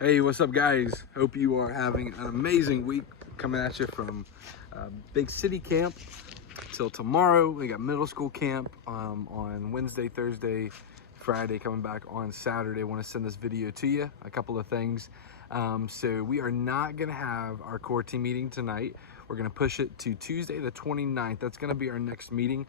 Hey, what's up, guys? Hope you are having an amazing week coming at you from big city camp till tomorrow. We got middle school camp on Wednesday, Thursday, Friday, coming back on Saturday. I want to send this video to you. A couple of things. So we are not going to have our core team meeting tonight. We're going to push it to Tuesday the 29th. That's going to be our next meeting.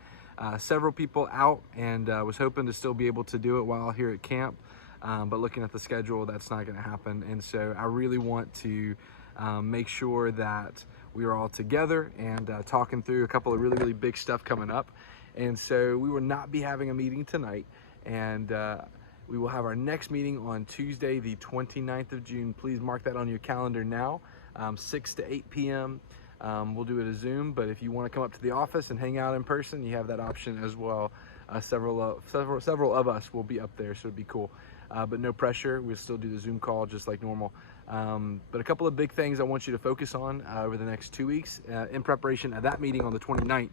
Several people out, and was hoping to still be able to do it while here at camp. But looking at the schedule, that's not going to happen. And so I really want to make sure that we are all together and talking through a couple of really big stuff coming up. And so we will not be having a meeting tonight. And we will have our next meeting on Tuesday, the 29th of June. Please mark that on your calendar now, 6 to 8 p.m. We'll do it as Zoom, but if you want to come up to the office and hang out in person, you have that option as well. Several of us will be up there, so it'd be cool. But no pressure. We'll still do the Zoom call just like normal. But a couple of big things I want you to focus on over the next 2 weeks in preparation of that meeting on the 29th.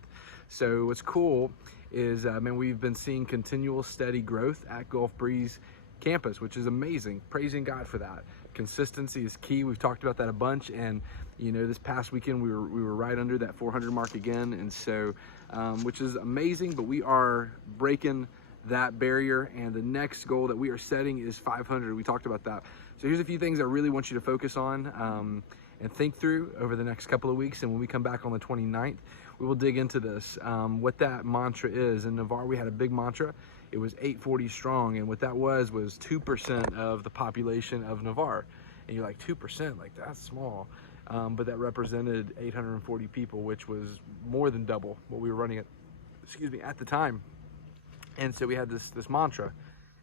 So what's cool is, man, we've been seeing continual steady growth at Gulf Breeze campus, which is amazing. Praising God for that. Consistency is key. We've talked about that a bunch, and this past weekend we were right under that 400 mark again, and so which is amazing. But we are breaking that barrier, and the next goal that we are setting is 500. We talked about that. So here's a few things I really want you to focus on and think through over the next couple of weeks. And when we come back on the 29th, we will dig into this, what that mantra is. In Navarre, we had a big mantra. It was 840 strong, and what that was 2% of the population of Navarre. And you're like, 2%, like that's small. But that represented 840 people, which was more than double what we were running at the time. And so we had this mantra,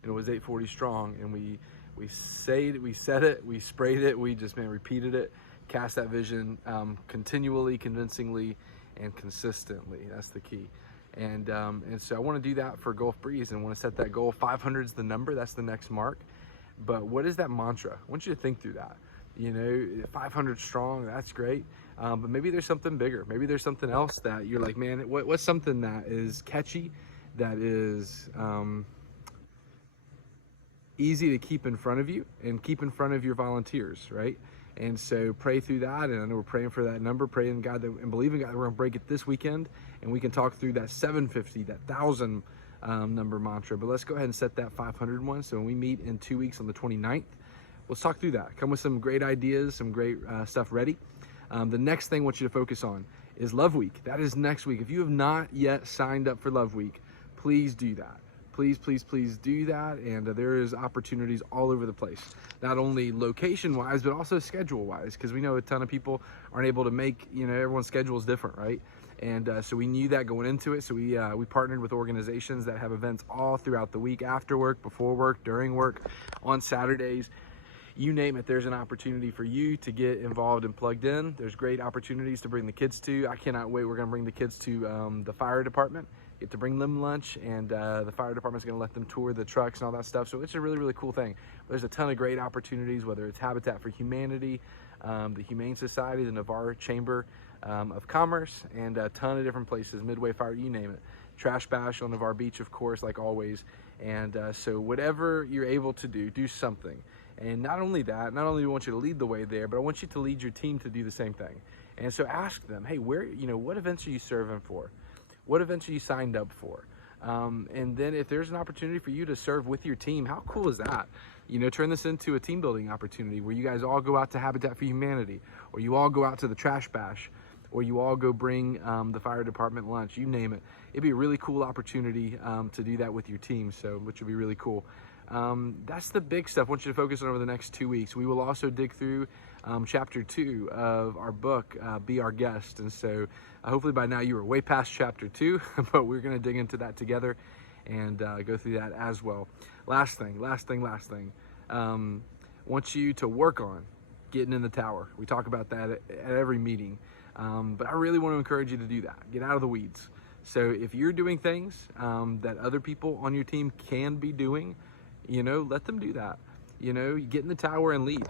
and it was 840 strong, and we said it, we sprayed it, we just repeated it, cast that vision continually, convincingly, and consistently. That's the key. And so I want to do that for Gulf Breeze, and want to set that goal. 500 is the number, that's the next mark. But what is that mantra? I want you to think through that. 500 strong, that's great. But maybe there's something bigger. Maybe there's something else that you're like, man, what's something that is catchy, that is easy to keep in front of you and keep in front of your volunteers, right? And so pray through that, and I know we're praying for that number, praying God and believing God that we're gonna break it this weekend, and we can talk through that 750, that 1,000 number mantra. But let's go ahead and set that 500 one. So when we meet in 2 weeks on the 29th, let's talk through that. Come with some great ideas, some great stuff ready. The next thing I want you to focus on is Love Week. That is next week. If you have not yet signed up for Love Week, please do that. Please do that. And there is opportunities all over the place, not only location wise, but also schedule wise, because we know a ton of people aren't able to make, everyone's schedule is different, right? And so we knew that going into it. So we partnered with organizations that have events all throughout the week, after work, before work, during work, on Saturdays. You name it, there's an opportunity for you to get involved and plugged in. There's great opportunities to bring the kids to. I cannot wait. We're going to bring the kids to the fire department, get to bring them lunch, and the fire department's going to let them tour the trucks and all that stuff. So it's a really cool thing. There's a ton of great opportunities, whether it's Habitat for Humanity, the Humane Society, the Navarre Chamber of Commerce, and a ton of different places, Midway Fire, you name it. Trash Bash on Navarre Beach, of course, like always. And so whatever you're able to do something. And not only that, not only do I want you to lead the way there, but I want you to lead your team to do the same thing. And so ask them, hey, what events are you serving for? What events are you signed up for? And then if there's an opportunity for you to serve with your team, how cool is that? Turn this into a team building opportunity where you guys all go out to Habitat for Humanity, or you all go out to the Trash Bash, or you all go bring the fire department lunch, you name it. It'd be a really cool opportunity to do that with your team, which would be really cool. That's the big stuff I want you to focus on over the next 2 weeks. We will also dig through chapter 2 of our book, Be Our Guest. And so hopefully by now you are way past chapter 2, but we're going to dig into that together and go through that as well. Last thing. Want you to work on getting in the tower. We talk about that at every meeting. But I really want to encourage you to do that. Get out of the weeds. So if you're doing things that other people on your team can be doing, let them do that. You get in the tower and lead.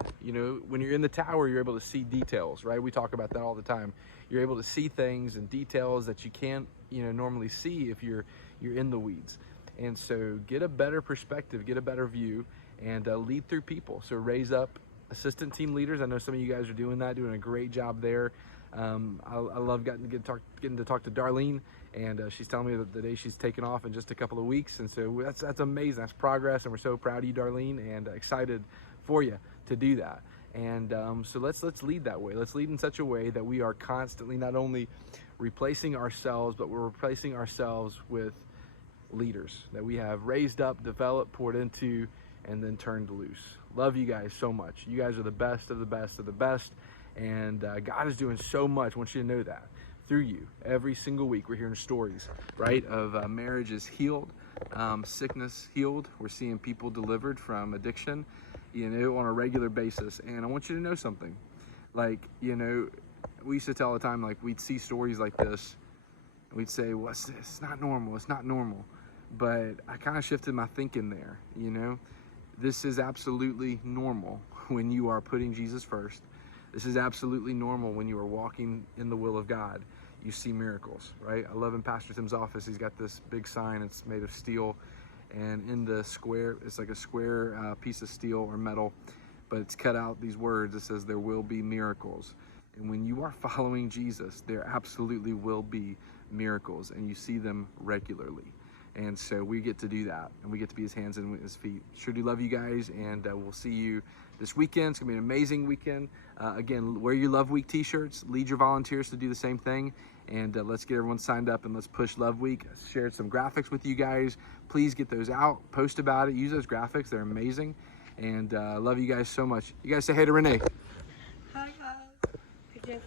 When you're in the tower, you're able to see details, right? We talk about that all the time. You're able to see things and details that you can't, normally see if you're in the weeds. And so get a better perspective, get a better view, and lead through people. So raise up assistant team leaders. I know some of you guys are doing that, doing a great job there. I love getting to talk to Darlene, and she's telling me that the day she's taking off in just a couple of weeks, and so that's amazing. That's progress, and we're so proud of you, Darlene, and excited for you to do that. And so let's lead that way. Let's lead in such a way that we are constantly not only replacing ourselves, but we're replacing ourselves with leaders that we have raised up, developed, poured into, and then turned loose. Love you guys so much. You guys are the best of the best of the best, and God is doing so much. I want you to know that through you. Every single week we're hearing stories, right, of marriages healed, sickness healed. We're seeing people delivered from addiction, on a regular basis. And I want you to know something. Like, we used to tell all the time, like, we'd see stories like this, and we'd say, well, it's not normal. It's not normal. But I kind of shifted my thinking there, This is absolutely normal when you are putting Jesus first. This is absolutely normal when you are walking in the will of God. You see miracles, right? I love in Pastor Tim's office, he's got this big sign. It's made of steel, and in the square, it's like a square piece of steel or metal, but it's cut out these words. It says, there will be miracles. And when you are following Jesus, there absolutely will be miracles, and you see them regularly. And so we get to do that, and we get to be his hands and his feet. Sure do love you guys, and we'll see you this weekend. It's gonna be an amazing weekend. Again, wear your Love Week t-shirts, lead your volunteers to do the same thing, and let's get everyone signed up and let's push Love Week. I shared some graphics with you guys. Please get those out, post about it, use those graphics, they're amazing. And love you guys so much. You guys say hey to Renee. Hi guys. They can't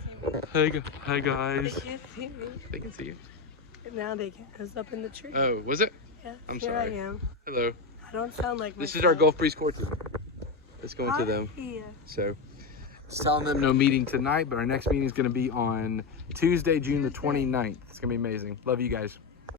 see me. Hi guys. They can't see me. They can see you. Now they can. I was up in the tree. Oh, was it? Yeah. I'm here sorry. I am. Hello. I don't sound like This myself. is our Gulf Breeze Court team. Let's go into them. Here. So, just telling them no meeting tonight, but our next meeting is going to be on Tuesday, June the 29th. It's going to be amazing. Love you guys.